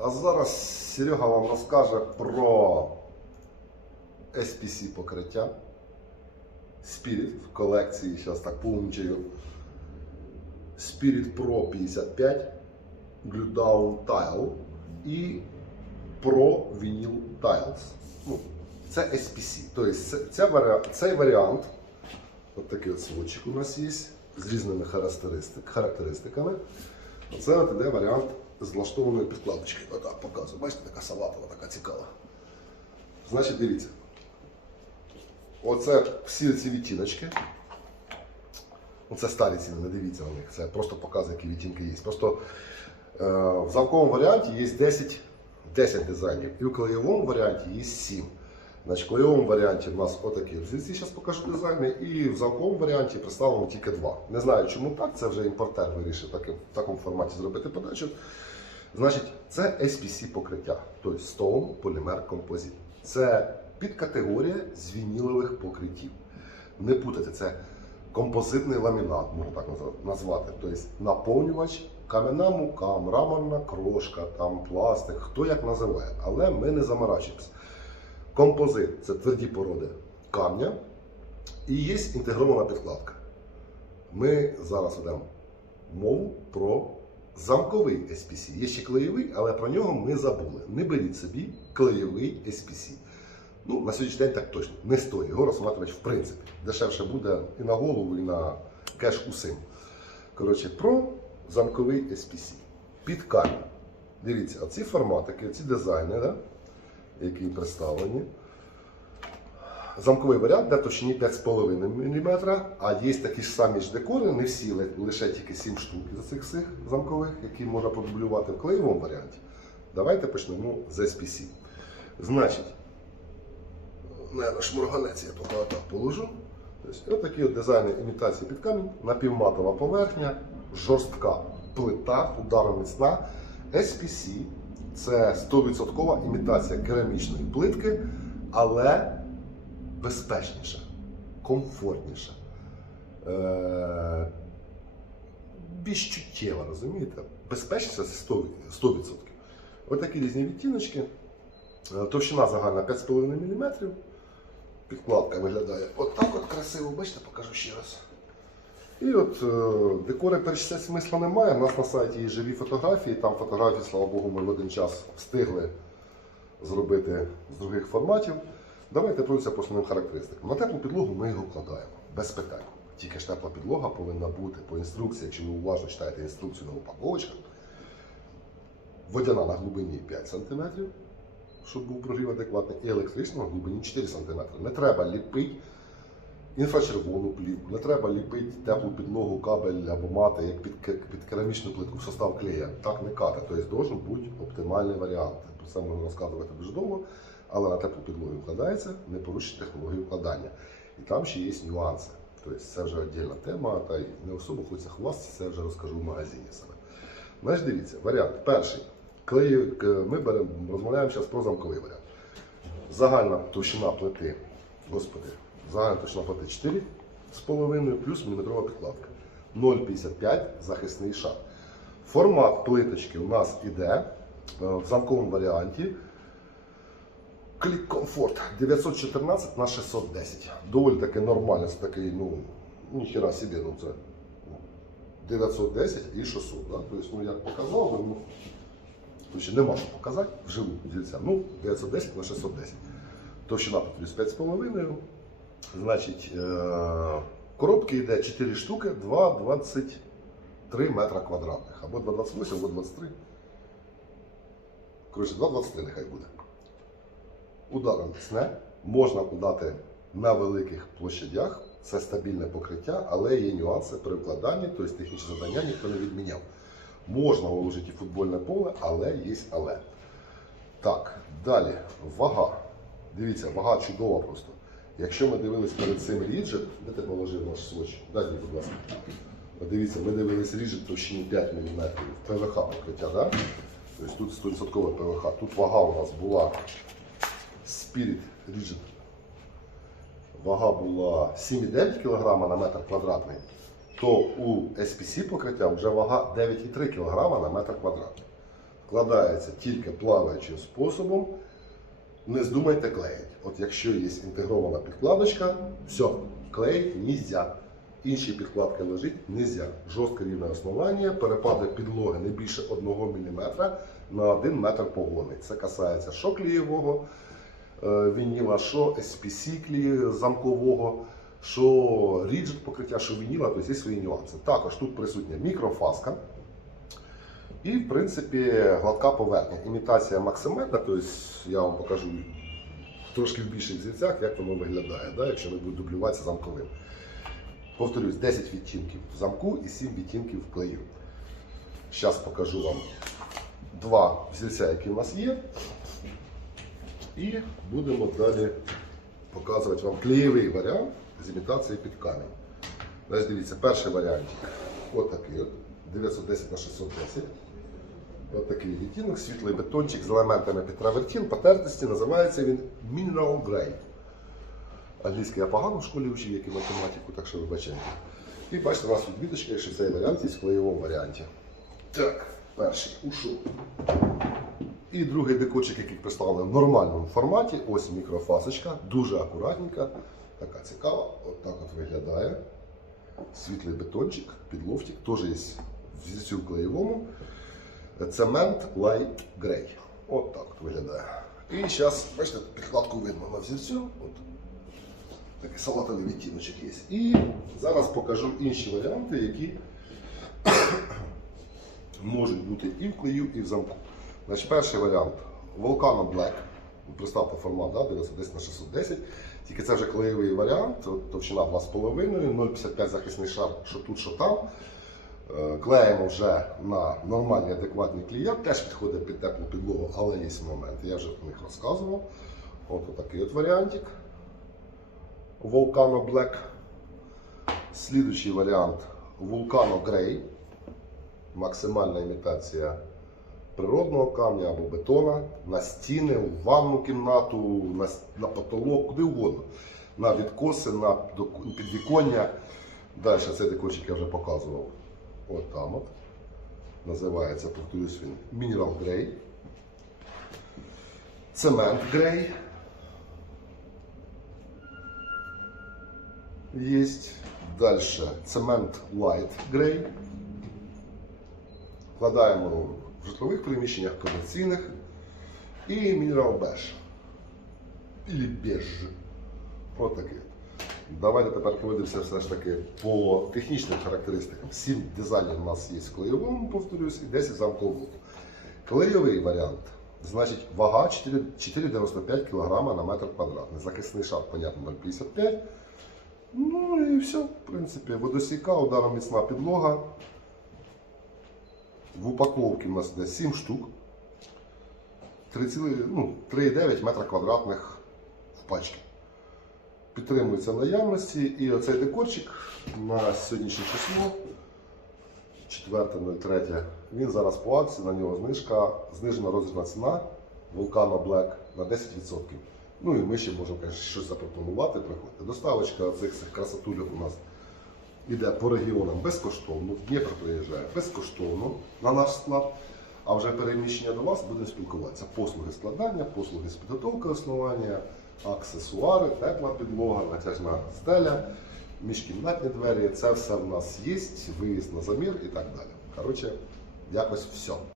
А зараз Серега вам розкаже про SPC покриття. Spirit в колекції, зараз так поумнічаю. Spirit Pro 55, Glue Down Tile і Pro Vinyl Tiles. Ну, це SPC. Тобто це, це цей варіант, от такий от сводчик у нас є з різними характеристиками. Оце от іде варіант з влаштованою підкладочкою. Отак показую. Бачите, така салатова, така цікава. Значить, дивіться. Оце всі ці відтіночки. Оце старі ціни, не дивіться на них. Це просто показує, які відтінки є. Просто е, в замковому варіанті є 10, 10 дизайнів. І в клеєвому варіанті є 7. Значить, в клеєвому варіанті в нас отакі різниці, зараз покажу дизайни, і в замковому варіанті представлено тільки два. Не знаю, чому так, це вже імпортер вирішив таки- в такому форматі зробити подачу. Значить, це SPC покриття, тобто Stone Polymer Composite. Це підкатегорія звінілових покриттів. Не путайте, це композитний ламінат, можна так назвати. Тобто наповнювач, кам'яна мука, мраморна крошка, там пластик, хто як називає. Але ми не заморачуємося. Композит це тверді породи камня і є інтегрована підкладка. Ми зараз ведемо мову про замковий SPC. Є ще клеєвий, але про нього ми забули. Не беріть собі клеєвий SPC. Ну, на сьогоднішній день так точно. Не стоїть. Його розсматривати в принципі. Дешевше буде і на голову, і на кеш усім. Коротше, про замковий SPC. Під камінь. Дивіться, оці форматики, ці дизайни, да, які представлені. Замковий варіант де в товщині 5,5 мм, а є такі ж самі ж декори, не всі, лише тільки 7 штук з цих всіх замкових, які можна подублювати в клеєвому варіанті. Давайте почнемо з SPC. Значить, наверное, шмурганець я тільки отак положу. Ось такі от дизайни імітації під камінь, напівматова поверхня, жорстка плита, удароміцна. SPC це 100% імітація керамічної плитки, але безпечніша, комфортніша, е- більш чуттєва, розумієте? Безпечніша це 100%. 100%. Ось такі різні відтіночки. Е, Товщина загальна 5,5 мм. Підкладка виглядає отак от красиво, бачите, покажу ще раз. І от е, декори перечислять смисла немає. У нас на сайті є живі фотографії. Там фотографії, слава Богу, ми в один час встигли зробити з других форматів. Давайте пройдемося по основним характеристикам. На теплу підлогу ми його вкладаємо без питань. Тільки ж тепла підлога повинна бути по інструкції, якщо ви уважно читаєте інструкцію на упаковочках. Водяна на глибині 5 см, щоб був прогрів адекватний, і електрична на глибині 4 см. Не треба ліпити інфрачервону плівку, не треба ліпити теплу підлогу, кабель або мати, як під, під керамічну плитку в состав клея. Так не кати. Тобто должен бути оптимальний варіант. Про це можна розказувати дуже довго, але на теплу підлогу вкладається, не порушить технологію вкладання. І там ще є нюанси. Тобто це вже віддільна тема, та й не особо хочеться хвастатися, це вже розкажу в магазині себе. Значить, дивіться, варіант перший. Клею, ми беремо, розмовляємо зараз про замковий варіант. Загальна товщина плити, господи, загальна товщина плити 4,5 плюс міліметрова підкладка. 0,55 захисний шар. Формат плиточки у нас іде е, в замковому варіанті. Клік комфорт 914 на 610. Доволі таки нормально, це такий, ну, ніхера собі, ну це 910 і 600. Да? Тобто, ну, як показав, ну, ще нема що показати вживу дільця. Ну, 910 на 610. Товщина по 35,5. Значить, е- коробки йде 4 штуки, 2,23 метра квадратних. Або 2,28, або 23. Коротше, 2,23 нехай буде. Ударом тисне. Можна подати на великих площадях. Це стабільне покриття, але є нюанси при вкладанні, тобто технічне завдання ніхто не відміняв. Можна виложити і футбольне поле, але є але. Так, далі. Вага. Дивіться, вага чудова просто. Якщо ми дивились перед цим ріджет, де ти положив наш сводч? Дай мені, будь ласка. Дивіться, ми дивились ріджет товщині 5 мм ПВХ покриття, да? Тобто тут 100% ПВХ. Тут вага у нас була Spirit Rigid. Вага була 7,9 кг на метр квадратний то у SPC покриття вже вага 9,3 кг на метр квадратний. вкладається тільки плаваючим способом. Не здумайте клеїти. От якщо є інтегрована підкладочка, все, клеїть нельзя. Інші підкладки лежить нельзя. Жорстке рівне основання, перепади підлоги не більше 1 мм на 1 метр погони. Це касається е, вініла, що SPC замкового, що ріджит покриття, що вініла, тобто є свої нюанси. Також тут присутня мікрофаска. І, в принципі, гладка поверхня. Імітація максимета, тобто я вам покажу трошки в більших зірцях, як воно виглядає, да, якщо не буде дублюватися замковим. Повторюсь, 10 відтінків в замку і 7 відтінків в клею. Зараз покажу вам два взірця, які в нас є. І будемо далі показувати вам клеєвий варіант з імітації під камінь. Значить, дивіться, перший варіант от такий от 910 на 610. Ось такий відтінок, світлий бетончик з елементами під травертін, потертості, називається він Mineral Grey. Англійський я погано в школі вчив, як і математику, так що вибачайте. І бачите, у нас відміточка, що цей варіант є в клеєвому варіанті. Так, перший ушов. І другий декорчик, який представлений в нормальному форматі. Ось мікрофасочка, дуже акуратненька, така цікава. От так от виглядає. Світлий бетончик, підлофтик, теж є в зірцю клеєвому. Цемент Light Grey. От так от виглядає. І зараз, бачите, підкладку видно на взірцю. От. Такий салатовий відтіночок є. І зараз покажу інші варіанти, які можуть бути і в клею, і в замку. Значить, перший варіант Volcano Black. Представте формат да, 910 на 610. Тільки це вже клеєвий варіант, товщина 2,5, 0,55 захисний шар, що тут, що там. Е, Клеїмо вже на нормальний адекватний клея, теж підходить під теплу підлогу, але є моменти. Я вже про них розказував. От такий от варіантик. Volcano Black. Слідуючий варіант Vulcano Grey. Максимальна імітація природного камня або бетона на стіни, в ванну кімнату, на, на потолок, куди угодно. На відкоси, на підвіконня. Далі цей декорчик я вже показував. От там от. Називається, повторюсь він, Mineral Grey. Цемент Grey. Есть дальше цемент Light Grey. Вкладаємо житлових приміщеннях комерційних. І Mineral Beige. Или Beige. От таке. Давайте тепер пройдемося все ж таки по технічним характеристикам. Сім дизайнів у нас є в клейовому, повторюсь, і 10 в замковому. Клейовий варіант. Значить, вага 4,95 кг на метр квадратний. Захисний шар, понятно, 0,55. Ну і все, в принципі, водосійка, удароміцна підлога. В упаковці у нас йде 7 штук. 3,9 ну, метра квадратних в пачці. Підтримується наявності. І оцей декорчик на сьогоднішнє число, 4.03, він зараз по акції, на нього знижка, знижена розмірна ціна Vulcano Black на 10%. Ну і ми ще можемо конечно, щось запропонувати, приходьте. Доставочка цих красотульок у нас іде по регіонам безкоштовно. В Дніпро приїжджає безкоштовно на наш склад. А вже переміщення до вас будемо спілкуватися. Послуги складання, послуги з підготовки основання, аксесуари, тепла підлога, натяжна стеля, міжкімнатні двері. Це все в нас є, виїзд на замір і так далі. Коротше, якось все.